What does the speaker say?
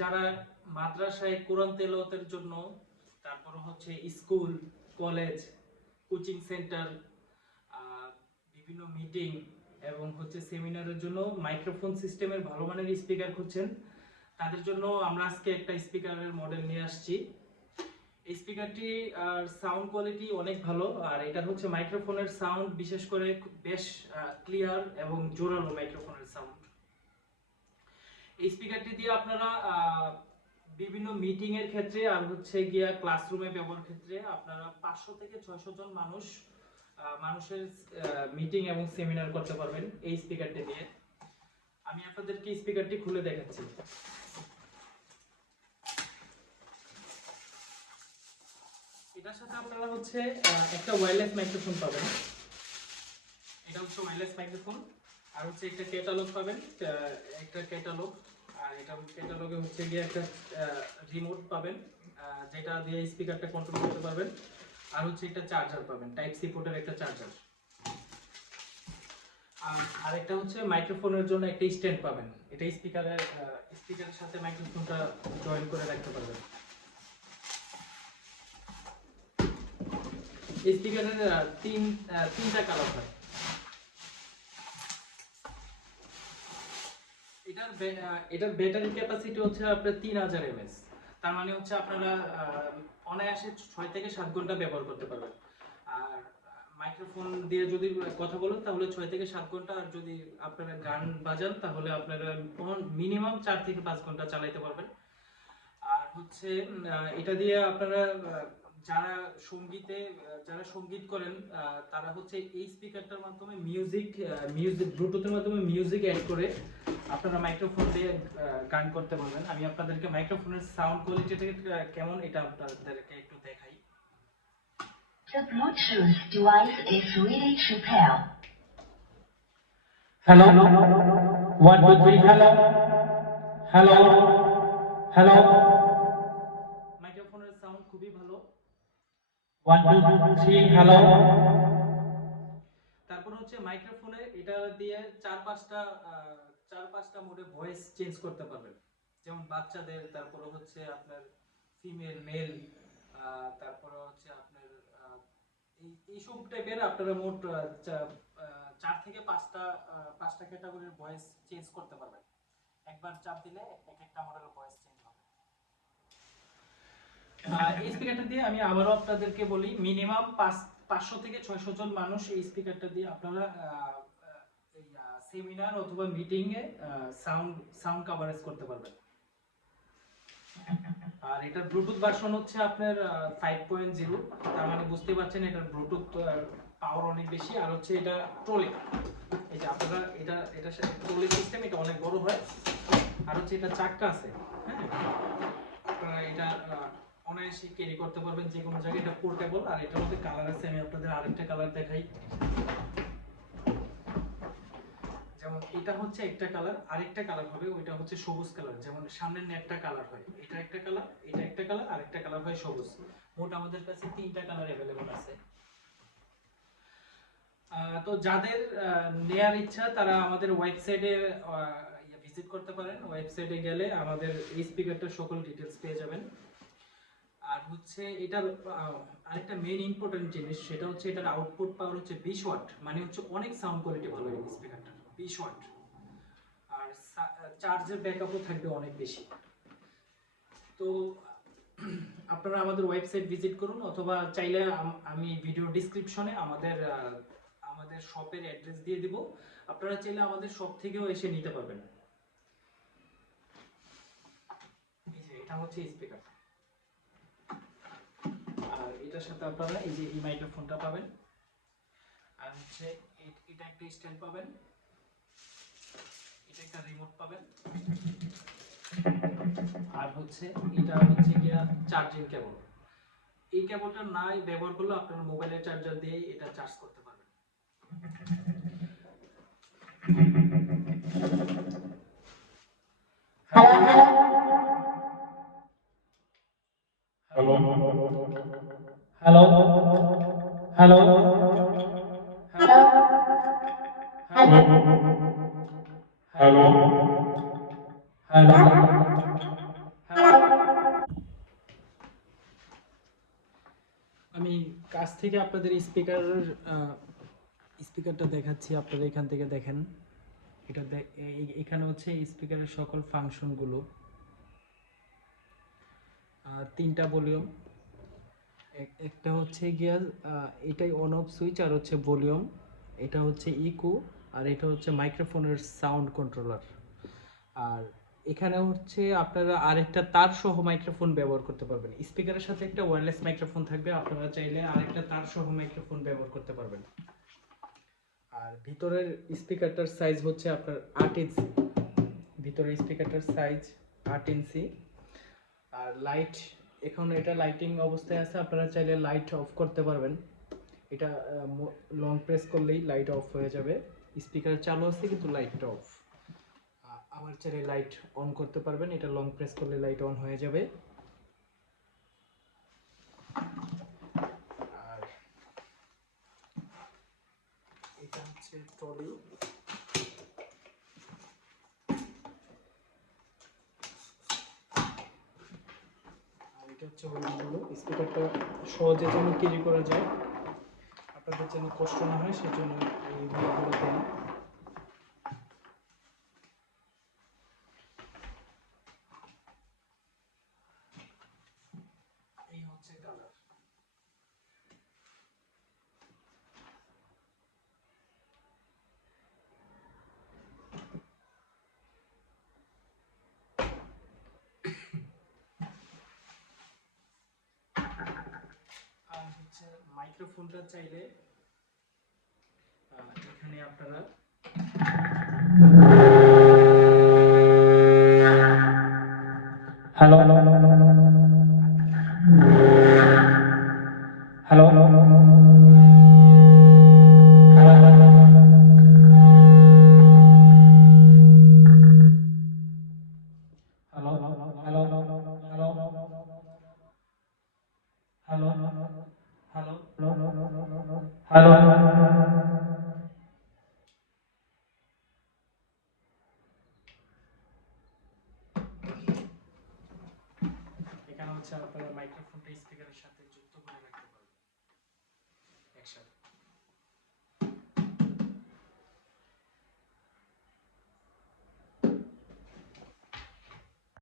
যারা মাদ্রাসায় কোরআন তেলাওয়াতের জন্য, তারপর হচ্ছে স্কুল, কলেজ, কোচিং সেন্টার, বিভিন্ন মিটিং এবং হচ্ছে সেমিনারের জন্য মাইক্রোফোন সিস্টেমের ভালো মানের স্পিকার খুঁজছেন, তাদের জন্য আমরা আজকে একটা স্পিকারের মডেল নিয়ে আসছি। এই স্পিকারটি সাউন্ড কোয়ালিটি অনেক ভালো, আর এটা হচ্ছে মাইক্রোফোনের সাউন্ড বিশেষ করে বেশ ক্লিয়ার এবং জোরালো মাইক্রোফোনের সাউন্ড। এই স্পিকারটি দিয়ে আপনারা বিভিন্ন মিটিং এর ক্ষেত্রে আর হচ্ছে গিয়া ক্লাসরুমে ব্যবহার ক্ষেত্রে আপনারা 500 থেকে 600 জন মানুষের মিটিং এবং সেমিনার করতে পারবেন এই স্পিকারটি দিয়ে। আমি আপনাদেরকে স্পিকারটি খুলে দেখাচ্ছি। এটার সাথে আপনারা হচ্ছে একটা ওয়্যারলেস মাইক্রোফোন পাবেন। এটা হচ্ছে ওয়্যারলেস মাইক্রোফোন, আর হচ্ছে একটা ক্যাটালগ পাবেন, একটা ক্যাটালগ, আর এটা ক্যাটালগে হচ্ছে গিয়ে একটা রিমোট পাবেন, যেটা দিয়ে স্পিকারটা কন্ট্রোল করতে পারবেন, আর হচ্ছে একটা চার্জার পাবেন, টাইপ সি পোর্টের একটা চার্জার। আর একটা হচ্ছে মাইক্রোফোনের জন্য একটা স্ট্যান্ড পাবেন, এটা স্পিকারের সাথে মাইক্রোফোনটা জয়েন করে রাখতে পারবেন। এই স্পিকারের তিনটা কালার হয়। এটার ব্যাটারি ক্যাপাসিটি হচ্ছে আপনার 3000 mAh। তার মানে হচ্ছে আপনারা অনায়াসে 6 থেকে 7 ঘন্টা ব্যবহার করতে পারবেন। আর মাইক্রোফোন দিয়ে যদি কথা বলেন তাহলে 6 থেকে 7 ঘন্টা, আর যদি আপনারা গান বাজান তাহলে আপনারা মিনিমাম 4 থেকে 5 ঘন্টা চালাতে পারবেন। আর হচ্ছে এটা দিয়ে আপনারা যারা সঙ্গীত করেন তারা হচ্ছে এই স্পিকারটার মাধ্যমে মিউজিক ব্লুটুথের মাধ্যমে মিউজিক অ্যাড করে আপনারা মাইক্রোফোন দিয়ে গান করতে পারবেন। আমি আপনাদেরকে মাইক্রোফোনের সাউন্ড কোয়ালিটিটা কেমন এটা আপনাদেরকে একটু দেখাই। The Bluetooth device is ready to pair. Hello, 1 2 3, hello, hello, hello। মাইক্রোফোনের সাউন্ড খুবই ভালো। 1 2 3, hello। তারপর হচ্ছে মাইক্রোফোনে এটা দিয়ে চার পাঁচটা মোডে ভয়েস চেঞ্জ করতে পারবেন, যেমন বাচ্চাদের, তারপরে হচ্ছে আপনার ফিমেল, মেল, তারপরে হচ্ছে আপনার এইসব টাইপের আপনারা মোট 4 থেকে 5টা ক্যাটাগরির ভয়েস চেঞ্জ করতে পারবেন। একবার চাপ দিলে এক একটা মডেলের ভয়েস চেঞ্জ হবে। এই স্পিকারটা দিয়ে আমি আবারও আপনাদেরকে বলি, মিনিমাম 500 থেকে 600 জন মানুষ এই স্পিকারটা দিয়ে আপনারা এই সেমিনার অথবা মিটিং এ সাউন্ড কভারেজ করতে পারবেন। আর এটার ব্লুটুথ ভার্সন হচ্ছে আপনার 5.0, তার মানে বুঝতে পারছেন এটার ব্লুটুথ পাওয়ার অনেক বেশি। আর হচ্ছে এটা ট্রলি, এই যে আপনারা এটার সাথে ট্রলি সিস্টেম, এটা অনেক বড় হয়। আর হচ্ছে এটা চাকা আছে, হ্যাঁ, আপনারা এটা অনায়াসে ক্যারি করতে পারবেন যে কোনো জায়গায়। এটা পোর্টেবল, আর এটার মধ্যে কালার আছে, আমি আপনাদের আরেকটা কালার দেখাই। যেমন এটা হচ্ছে একটা কালার, আরেকটা কালার হবে ওইটা হচ্ছে সবুজ কালার, যেমন সামনের নেটটা কালার হয়, এটা একটা কালার, এটা একটা কালার, আরেকটা কালার হয় সবুজ। মোট আমাদের কাছে 3টা কালার अवेलेबल আছে। তো যাদের নেয়ার ইচ্ছা তারা আমাদের ওয়েবসাইটে ভিজিট করতে পারেন। ওয়েবসাইটে গেলে আমাদের এই স্পিকারটার সকল ডিটেইলস পেয়ে যাবেন। আর হচ্ছে এটার আরেকটা মেইন ইম্পর্টেন্ট জিনিস, সেটা হচ্ছে এটার আউটপুট পাওয়ার হচ্ছে 20 ওয়াট, মানে হচ্ছে অনেক সাউন্ড কোয়ালিটি ভালো এই স্পিকারটার, 20 ওয়াট। আর চার্জের ব্যাকআপও থাকবে অনেক বেশি। তো আপনারা আমাদের ওয়েবসাইট ভিজিট করুন, অথবা চাইলে আমি ভিডিও ডেসক্রিপশনে আমাদের শপের অ্যাড্রেস দিয়ে দিব, আপনারা চাইলে আমাদের শপ থেকেও এসে নিতে পারবেন। এই যে এটা হচ্ছে স্পিকার, আর এটার সাথে আপনারা এই যে এই মাইক্রোফোনটা পাবেন, আর হচ্ছে এটা একটা স্ট্যান্ড পাবেন, এটা একটা রিমোট পাবেন, আর হচ্ছে এটা হচ্ছে গিয়া চার্জিং কেবল। এই কেবলটা নাই ব্যবহার করলে আপনার মোবাইলের চার্জার দিয়ে এটা চার্জ করতে পারবেন। Hello, hello, hello, hello, hello, hello, hello. থেকে আপনাদের স্পিকারটা দেখাচ্ছি, আপনারা এখান থেকে দেখেন। এখানে হচ্ছে স্পিকারের সকল ফাংশনগুলো। তিনটা ভলিউম, একটা হচ্ছে গিয়া এটাই অন অফ সুইচ, আর হচ্ছে ভলিউম, এটা হচ্ছে ইকো, আর এটা হচ্ছে মাইক্রোফোনের সাউন্ড কন্ট্রোলার। আর এখানে হচ্ছে আপনারা আরেকটা তার সহ মাইক্রোফোন ব্যবহার করতে পারবেন। স্পিকারের সাথে একটা ওয়্যারলেস মাইক্রোফোন থাকবে, আপনারা চাইলে আরেকটা তার সহ মাইক্রোফোন ব্যবহার করতে পারবেন। আর ভিতরের স্পিকারটার সাইজ হচ্ছে আপনার 8 ইঞ্চি। ভিতরের স্পিকারটার সাইজ 8 ইঞ্চি। আর লাইট, এখন এটা লাইটিং অবস্থায় আছে, আপনারা চাইলে লাইট অফ করতে পারবেন। এটা লং প্রেস করলেই লাইট অফ হয়ে যাবে। স্পিকার চালু আছে কিন্তু লাইটটা অফ। আবার চাইলে লাইট অন করতে পারবেন, এটা লং প্রেস করলে লাইট অন হয়ে যাবে। আর এটা হচ্ছে ট্রলি। আর এটা হচ্ছে হলো স্পিকারটা সহজে যেন ক্যারি করা যায়, আপনাদের যেন কষ্ট না হয় সেজন্য এই হুইলগুলো দেন। এই হচ্ছে কালার। আর হচ্ছে মাইক্রোফোনটা চাইলে এখানে আপনারা hello hello hello hello hello hello hello এখানে হচ্ছে আপনারা মাইক্রোফোনটা স্পিকারের সাথে যুক্ত করে রাখতে পারবেন একসাথে।